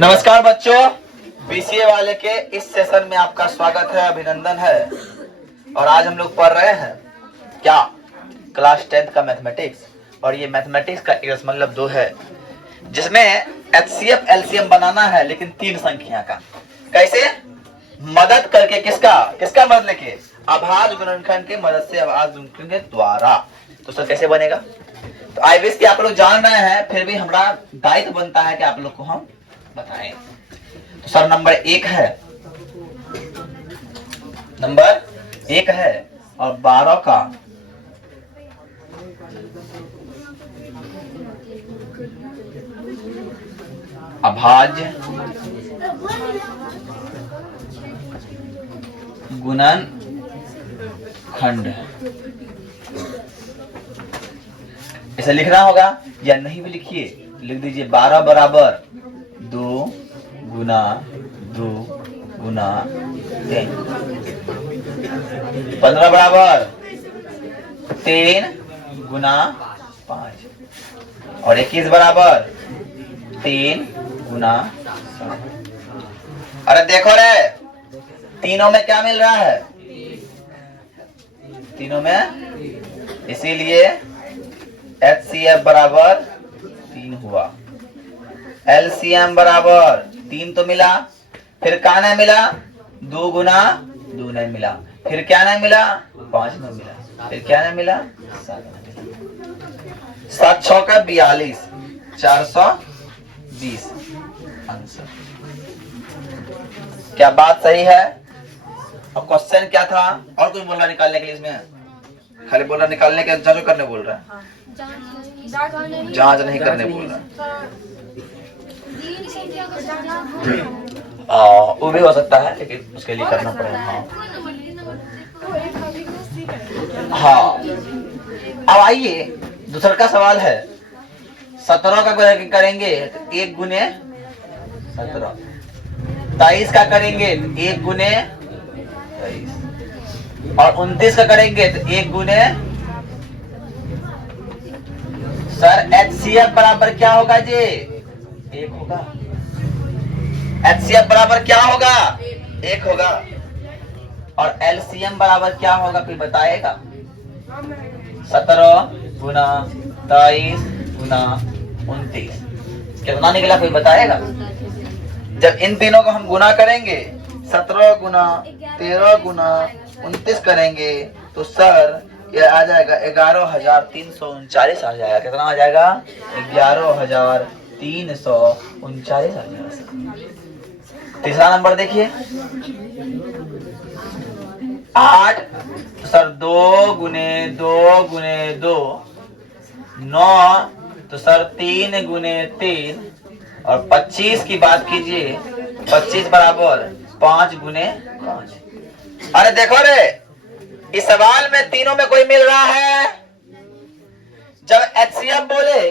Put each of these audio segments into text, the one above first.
नमस्कार बच्चों, बीसीए वाले के इस सेशन में आपका स्वागत है, अभिनंदन है। और आज हम लोग पढ़ रहे हैं क्या, क्लास 10 का मैथमेटिक्स। और ये मैथमेटिक्स का एक मतलब 2 है, जिसमें एचसीएफ एलसीएम बनाना है, लेकिन 3 संख्या का। कैसे? मदद करके। किसका मदद लेके? अभाज्य गुणनखंड की मदद से, अभाज्य गुणनखंड के द्वारा। तो सर कैसे बनेगा? तो आई विश कि आप लोग जान रहे हैं, फिर भी हमारा दायित्व बनता है कि आप लोग को हम बताएं। तो सर नंबर 1 है और 12 का अभाज्य गुणनखंड। ऐसा लिखना होगा या नहीं भी लिखिए, लिख दीजिए 12 बराबर 2 गुना 2 गुना 3, 15 बराबर 3 गुना 5 और 21 बराबर 3 गुना 7। अरे देखो रे, तीनों में क्या मिल रहा है? तीनों में, इसीलिए HCF बराबर 3 हुआ, LCM बराबर 3 तो मिला, फिर क्या नहीं मिला? 2 गुना 2 नहीं मिला, फिर क्या नहीं मिला? 5 नहीं मिला, फिर क्या नहीं मिला? 7 नहीं मिला। 7 6 का 42, 420 आंसर। क्या बात सही है? अब क्वेश्चन क्या था? और कुछ बोल रहा निकालने के लिए? इसमें खाली बोल रहा निकालने के, जांच करने बोल रहा है, जांच नहीं करने बोल रहा है। वो भी हो सकता है, लेकिन उसके लिए करना पड़ेगा। हाँ, अब आइए दूसरा का सवाल है। 17 का करेंगे 1 गुने 17, 23 का करेंगे 1 गुने 23 और 29 का करेंगे तो 1 गुने। सर HCF बराबर क्या होगा जी? 1 होगा। HCF बराबर क्या होगा? 1 होगा। और LCM बराबर क्या होगा, कोई बताएगा? 17 गुना 23 गुना 29 कितना निकला, कोई बताएगा? जब इन तीनों को हम गुना करेंगे, 17 गुना 13 गुना 29 करेंगे, तो सर ये आ जाएगा 11,339 आ जाएगा। कितना आ जाएगा? 11,339 आ जाएगा। तीसरा नंबर देखिए, 8 सर 2 गुने 2 गुने 2 9, तो सर 3 गुने 3 और 25 की बात कीजिए, 25 बराबर 5 गुने 5। अरे देखो रे, इस सवाल में तीनों में कोई मिल रहा है। जब HCF बोले,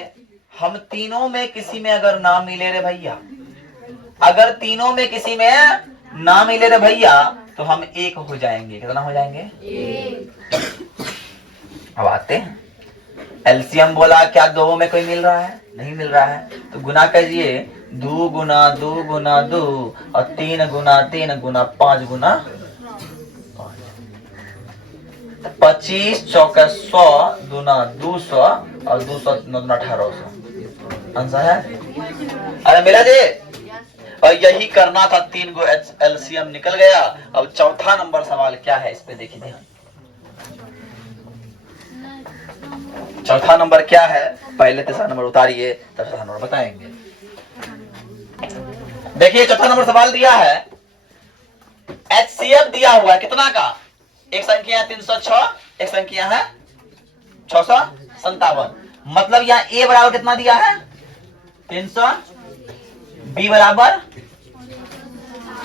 हम तीनों में किसी में अगर ना मिले रे भैया, अगर तीनों में किसी में ना मिले रे भैया, तो हम 1 हो जाएंगे। कितना हो जाएंगे? 1। अब आते हैं, LCM बोला, क्या 2 में कोई मिल रहा है? नहीं मिल रहा है, तो गुना कीजिए 2 गुना 2 गुना 2 और 3 गुना 3 गुना 5 गुना 25 चौका 100 दूना 200 और 200 दूना 1800 आंसर है। अरे मिला जी। और यही करना था, 3 गो LCM निकल गया। अब चौथा नंबर सवाल क्या है, इस पे देखिए ध्यान। चौथा नंबर क्या है? पहले तीसरा नंबर उतारिए, तब चौथा नंबर बताएंगे। देखिए चौथा नंबर सवाल दिया है, HCF दिया हुआ है कितना का? एक संख्या है 306, एक संख्या है 657। मतलब यहाँ A बराबर कितना दिया है? 300, B बराबर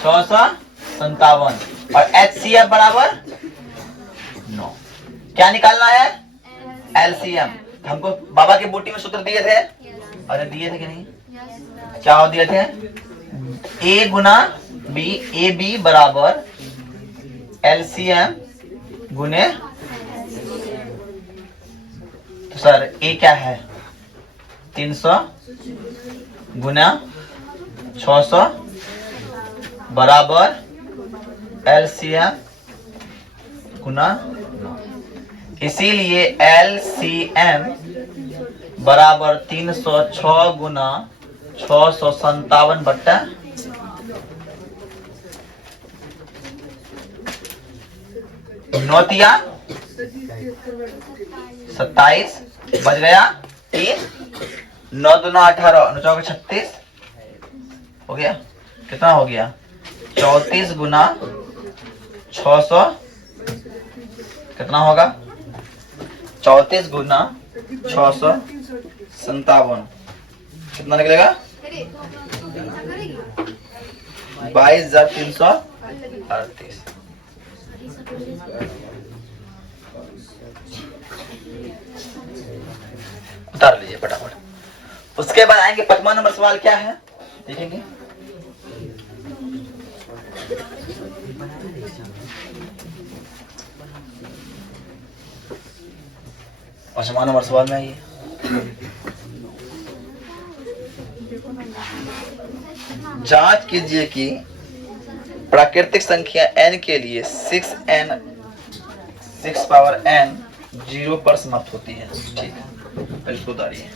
657 और HCF बराबर 9। क्या निकालना है? LCM। हमको बाबा की बूटी में सूत्र दिए थे। अरे दिए थे कि नहीं? क्या दिए थे? A गुना B, AB बराबर LCM गुने, तो सर A क्या है? 300 गुना 600 बराबर LCM गुना, इसीलिए LCM बराबर 306 गुना 657 बट्टा 9 27 बच गया 3, 9 दूना 18, 9 चौके 36 हो गया। कितना हो गया 34 गुना 600, कितना होगा 34 गुना 657, कितना निकलेगा 22,338। उतार लीजिए फटाफट। उसके बाद आएंगे 55 नंबर सवाल क्या है देखेंगे। पचपन नंबर सवाल में आइए। जांच कीजिए कि प्राकृतिक संख्या n के लिए 6 पावर n 0 पर समाप्त होती है। ठीक है, इसको उतारिए।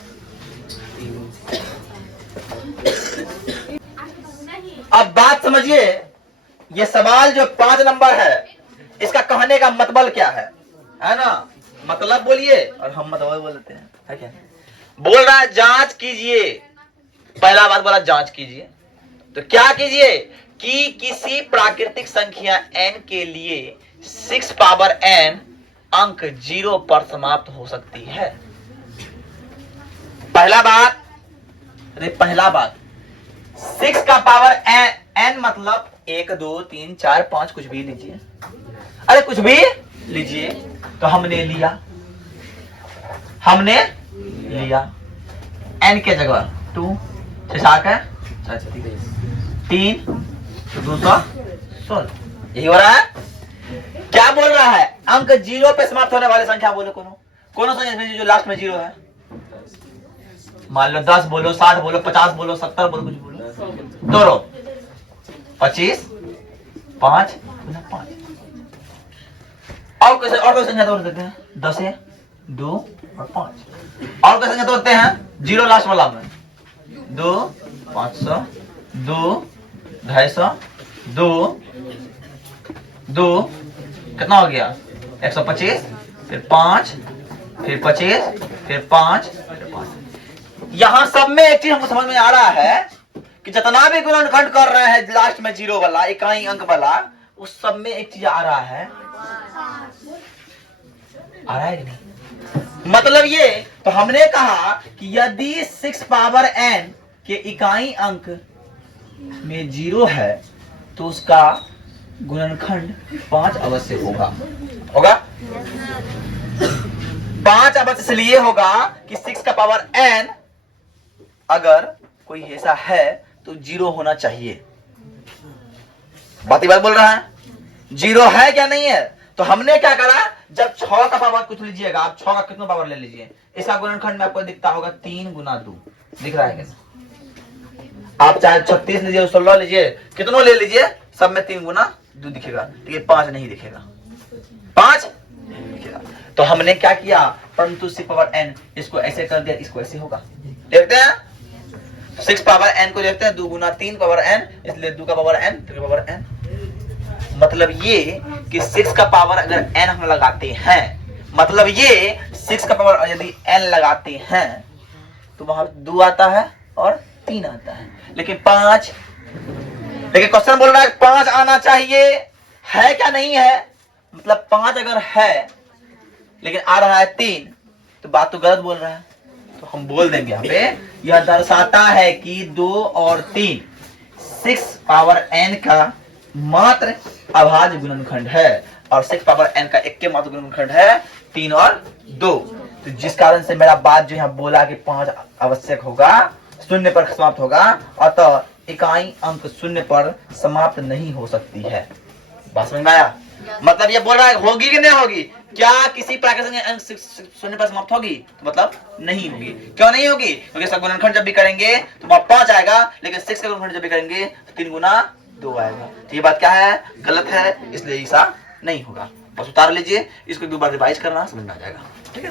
अब बात समझिए, ये सवाल जो 5 नंबर है इसका कहने का मतलब क्या है ना? मतलब बोलिए और हम मतलब बोल देते हैं, है क्या? बोल रहा है जांच कीजिए, पहला बात बोला जांच कीजिए, तो क्या कीजिए कि किसी प्राकृतिक संख्या n के लिए 6 पावर n अंक 0 पर समाप्त हो सकती है। पहला बात 6 का पावर n मतलब 1 2 3 4 5 कुछ भी लीजिए, अरे कुछ भी लीजिए। तो हमने लिया n के जगह 2 6 3 216, यही हो रहा है। क्या बोल रहा है? अंक 0 पे समाप्त होने वाली संख्या बोलो, कोनो संख्या जो लास्ट में 0 है। मान लो 10 बोलो, 60 बोलो, 50 बोलो, 70 बोलो, कुछ बोलो। तोड़ो 25 5 5 और कैसे संख्या तोड़ देते हैं? 10 है 2 और 5 और कैसे संख्या तोड़ते हैं? 0 लास्ट वाला में 2 500 2 250 2 कितना हो गया 125, फिर 5 फिर 25 फिर 5 फिर 5। यहां सब में एक चीज हमको समझ में आ रहा है कि जितना भी गुणनखंड कर रहे हैं लास्ट में 0 वाला इकाई अंक वाला, उस सब में एक चीज आ रहा है कि नहीं? मतलब ये तो हमने कहा कि यदि 6 पावर n के इकाई अंक में 0 है तो उसका गुणनखंड 5 अवश्य होगा 5 अवश्य इसलिए होगा कि 6 का पावर n अगर कोई ऐसा है तो 0 होना चाहिए। बात बोल रहा है 0 है क्या नहीं है? तो हमने क्या करा, जब 6 का पावर कुछ लीजिएगा आप, 6 का कितना पावर ले लीजिए, इसका गुणनखंड में आपको दिखता होगा 3 गुना 2 दिख रहा है कैसे? आप चाहे 36 लीजिए 16 लीजिए, कितनों ले लीजिए, सब में 3 गुना 2 दिखेगा, तो ये 5 नहीं दिखेगा, 5 नहीं दिखेगा। तो हमने क्या किया, परंतु 6 पावर n इसको ऐसे कर दिया, इसको ऐसे होगा। देखते हैं 6 पावर n को देखते हैं, 2 गुना 3 पावर n, इसलिए 2 का पावर n 3 का पावर n। मतलब ये कि 6 का पावर अगर n हम लगाते हैं, मतलब ये 6 का पावर यदि n लगाते हैं तो वहां 2 आता है और 3 आता है, लेकिन क्वेश्चन बोल रहा है 5 आना चाहिए, है क्या नहीं है? मतलब 5 अगर है लेकिन आ रहा है 3, तो बात तो गलत बोल रहा है। तो हम बोल देंगे यहाँ पे, यह दर्शाता है कि 2 और 3 6 पावर n का मात्र अभाज्य गुणनखंड है, और 6 पावर n का एक मात्र गुणनखंड है 3 और 2। तो जिस कारण से मेरा बात जो यहाँ बोला कि 5 आवश्यक होगा, 0 पर समाप्त होगा, अतः इकाई अंक 0 पर समाप्त नहीं हो सकती है। बात समझ में आया? मतलब ये बोल रहा है होगी कि नहीं होगी? क्या किसी प्राकृतिक अंक शून्य पर समाप्त होगी? तो मतलब नहीं होगी। क्यों नहीं होगी? क्योंकि इसका गुणनखंड जब भी करेंगे तो वहां 5 आएगा, लेकिन 6 का गुणनखंड जब भी करेंगे तो 3 गुना 2 आएगा। तो ये बात क्या है? गलत है, इसलिए ऐसा नहीं होगा। बस उतार लीजिए, इसको 2 बार रिवाइज करना, समझ में आ जाएगा। ठीक है।